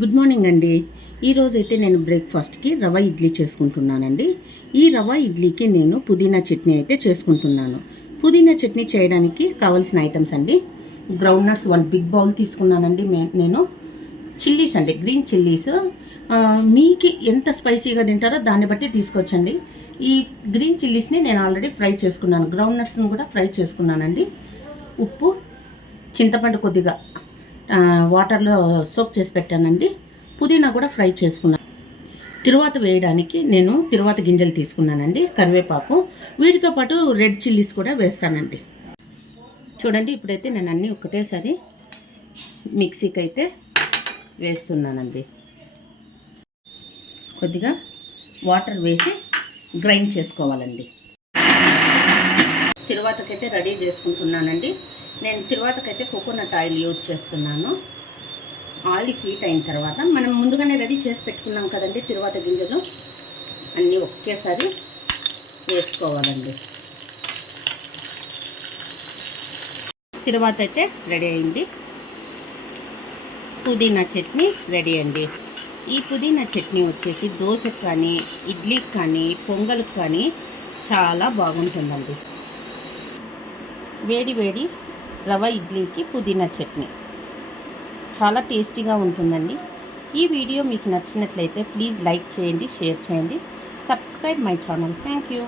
Good morning అండి. ఈరోజైతే నేను బ్రేక్ఫాస్ట్కి రవ ఇడ్లీ చేసుకుంటున్నానండి. ఈ రవ ఇడ్లీకి నేను పుదీనా చట్నీ అయితే చేసుకుంటున్నాను. పుదీనా చట్నీ చేయడానికి కావాల్సిన ఐటమ్స్ అండి. గ్రౌండ్ నట్స్ 1 బిగ్ బౌల్ తీసుకున్నానండి. నేను చిల్లీస్ అండి, గ్రీన్ చిల్లీస్. మీకు ఎంత స్పైసీగా తింటారో దాన్ని బట్టి తీసుకోవచ్చండి. ఈ గ్రీన్ చిల్లీస్ని నేను ఆల్రెడీ ఫ్రై చేసుకున్నాను. గ్రౌండ్ నట్స్ని కూడా ఫ్రై చేసుకున్నానండి. ఉప్పు, చింతపండు కొద్దిగా వాటర్లో సోక్ చేసి పెట్టానండి. పుదీనా కూడా ఫ్రై చేసుకున్నాను. తిరువాత వేయడానికి నేను తిరువాత గింజలు తీసుకున్నానండి, కరివేపాకు. వీటితో పాటు రెడ్ చిల్లీస్ కూడా వేస్తానండి. చూడండి, ఇప్పుడైతే నేను అన్నీ ఒకటేసారి మిక్సీకి అయితే వేస్తున్నానండి. కొద్దిగా వాటర్ వేసి గ్రైండ్ చేసుకోవాలండి. తిరువాతకైతే రెడీ చేసుకుంటున్నానండి. నేను తిరువాతకైతే కోకోనట్ ఆయిల్ యూజ్ చేస్తున్నాను. ఆయిల్ హీట్ అయిన తర్వాత మనం ముందుగానే రెడీ చేసి పెట్టుకున్నాం కదండి తిరువాత గింజలు, అన్నీ ఒకేసారి వేసుకోవాలండి. తిరువాత అయితే రెడీ అయింది. పుదీనా చట్నీ రెడీ అండి. ఈ పుదీనా చట్నీ వచ్చేసి దోశకు కానీ, ఇడ్లీకి కానీ, పొంగల్కి కానీ చాలా బాగుంటుందండి. వేడి వేడి రవ ఇడ్లీకి పుదీనా చట్నీ చాలా టేస్టీగా ఉంటుందండి. ఈ వీడియో మీకు నచ్చినట్లయితే ప్లీజ్ లైక్ చేయండి, షేర్ చేయండి, subscribe my channel. Thank you.